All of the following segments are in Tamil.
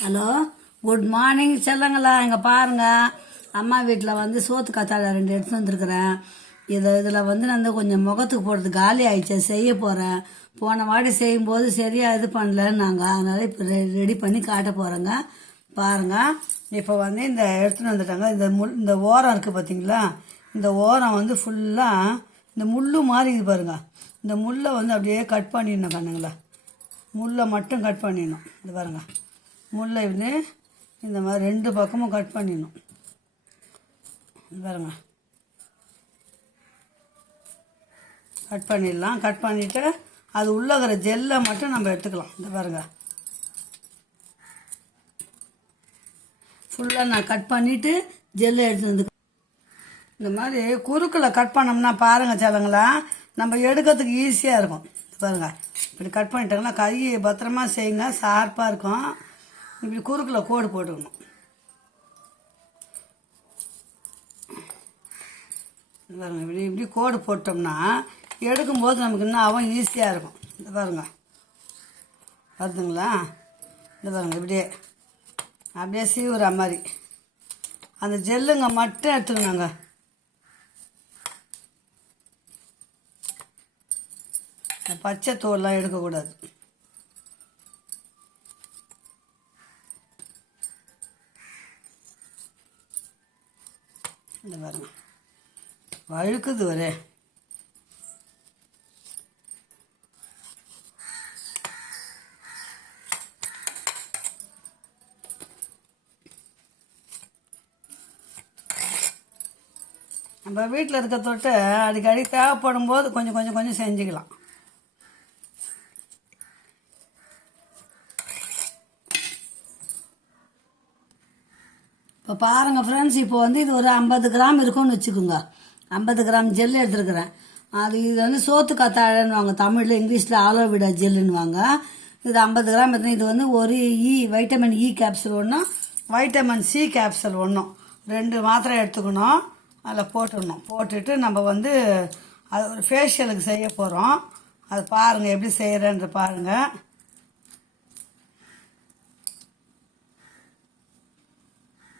Hello, good morning செல்லுங்களா. இங்கே பாருங்கள், அம்மா வீட்டில் வந்து சோத்து கத்தாழை 2 எடுத்து வந்துருக்குறேன். இதில் வந்து நான் கொஞ்சம் முகத்துக்கு போடுறது காலி ஆயிடுச்சு, செய்ய போகிறேன். போன வாட்டி செய்யும்போது சரியாக இது பண்ணலன்னு நாங்கள், அதனால் இப்போ ரெடி பண்ணி காட்ட போகிறேங்க. பாருங்கள், இப்போ வந்து இந்த எடுத்துன்னு வந்துட்டாங்க. இந்த ஓரம் இருக்குது பார்த்தீங்களா, இந்த ஓரம் வந்து ஃபுல்லாக இந்த முள் மாதிரி இது பாருங்கள். இந்த முள்ளை வந்து அப்படியே கட் பண்ணிடணும் கண்ணுங்களா, முள்ளை மட்டும் கட் பண்ணிடணும். இது பாருங்கள், முல்லை வந்து இந்த மாதிரி 2 பக்கமும் கட் பண்ணிடணும். பாருங்க, கட் பண்ணிடலாம். கட் பண்ணிவிட்டு அது உள்ளகிற ஜெல்லை மட்டும் நம்ம எடுத்துக்கலாம். இந்த பாருங்க, ஃபுல்லாக நான் கட் பண்ணிவிட்டு ஜெல்லை எடுத்து வந்து இந்த மாதிரி குறுக்கில் கட் பண்ணோம்னா பாருங்கள் செல்லுங்களா, நம்ம எடுக்கிறதுக்கு ஈஸியாக இருக்கும். பாருங்கள், இப்படி கட் பண்ணிட்டோம்னா கையை பத்திரமா செய்யுங்க, ஷார்ப்பாக இருக்கும். இப்படி குறுக்கில் கோடு போட்டுக்கணும். பாருங்க, இப்படி கோடு போட்டோம்னா எடுக்கும்போது நமக்கு இன்னும் அவன் ஈஸியாக இருக்கும். இந்த பாருங்க, வருதுங்களா? இந்த பாருங்க, அப்படியே சீவுற மாதிரி அந்த ஜெல்லுங்க மட்டும் எடுத்துக்கணுங்க. பச்சை தோல்லாம் எடுக்கக்கூடாது. இந்த பாருங்க, வழுக்குது ஒரே. நம்ம வீட்டில் இருக்க தொட்டு அடிக்கடி தேவைப்படும் போது கொஞ்சம் செஞ்சுக்கலாம். இப்போ பாருங்கள் ஃப்ரெண்ட்ஸ், இப்போ வந்து இது ஒரு 50 கிராம் இருக்கும்னு வச்சுக்கோங்க. 50 கிராம் ஜெல் எடுத்துருக்குறேன். இது வந்து சோத்து கத்தாழைன்னுவாங்க தமிழில், இங்கிலீஷில் ஆலோவிடா ஜெல்லுன்னுவாங்க. இது 50 கிராம் எடுத்து, இது வந்து ஒரு வைட்டமின் இ கேப்சூல் ஒன்றும் வைட்டமின் சி கேப்சூல் ஒன்றும் 2 மாத்திரை எடுத்துக்கணும். அதில் போட்டுடணும். போட்டுட்டு நம்ம வந்து அது ஒரு ஃபேஷியலுக்கு செய்ய போகிறோம். அது பாருங்கள் எப்படி செய்கிறேன்ற பாருங்கள்.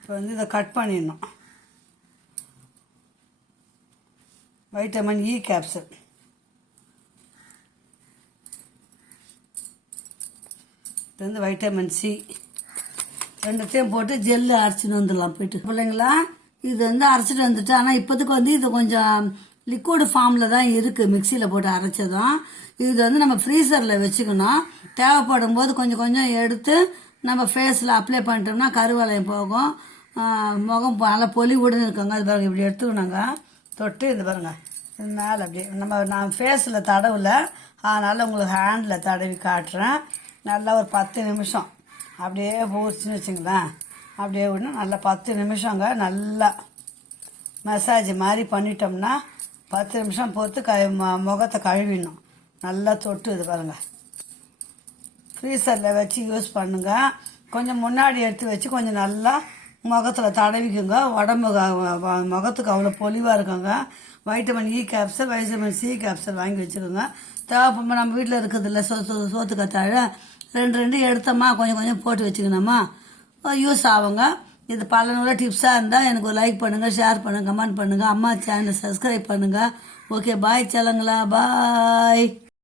இப்போ வந்து இதை கட் பண்ணிடணும். வைட்டமின் இ கேப்சூல், இது வந்து வைட்டமின் சி, 2த்தையும் போட்டு ஜெல்லு அரைச்சிட்டு வந்துடலாம் போயிட்டு. பிள்ளைங்களா, இது வந்து அரைச்சிட்டு வந்துட்டு, ஆனால் இப்போதுக்கு வந்து இது கொஞ்சம் லிக்விட் ஃபார்மில் தான் இருக்குது, மிக்சியில் போட்டு அரைச்சதும். இது வந்து நம்ம ஃப்ரீசரில் வச்சுக்கணும். தேவைப்படும் போது கொஞ்சம் எடுத்து நம்ம ஃபேஸில் அப்ளை பண்ணிட்டோம்னா கருவளையம் போகும், முகம் நல்லா பொலிவுடன் இருக்குங்க. அது பாருங்கள், இப்படி எடுத்துக்கணுங்க. தொட்டு இது பாருங்கள், இது மேலே அப்படியே நான் ஃபேஸில் தடவில், அதனால் உங்களுக்கு ஹேண்டில் தடவி காட்டுறேன். நல்லா ஒரு 10 நிமிஷம் அப்படியே போச்சுன்னு வச்சுங்களேன். அப்படியே விடணும். நல்லா 10 நிமிஷங்க நல்லா மசாஜ் மாதிரி பண்ணிட்டோம்னா 10 நிமிஷம் பொறுத்து முகத்தை கழுவிடணும். நல்லா தொட்டு இது பாருங்கள், ஃப்ரீசரில் வச்சு யூஸ் பண்ணுங்க. கொஞ்சம் முன்னாடி எடுத்து வச்சு கொஞ்சம் நல்லா முகத்தில் தடவிக்குங்க. உடம்பு முகத்துக்கு அவ்வளோ பொலிவாக இருக்குங்க. Vitamin E capsule, vitamin C capsule வாங்கி வச்சுக்கோங்க. தேவைப்போ நம்ம வீட்டில் இருக்கிறதில்ல சோத்து கத்தாழை 2 எடுத்தோமா கொஞ்சம் போட்டு வச்சுக்கணுமா, யூஸ் ஆகுங்க. இது பலனுள்ள டிப்ஸாக இருந்தால் எனக்கு ஒரு லைக் பண்ணுங்கள், ஷேர் பண்ணுங்கள், கமெண்ட் பண்ணுங்கள். அம்மா சேனலை சப்ஸ்கிரைப் பண்ணுங்கள். ஓகே, பாய் செல்லுங்களா, பாய்.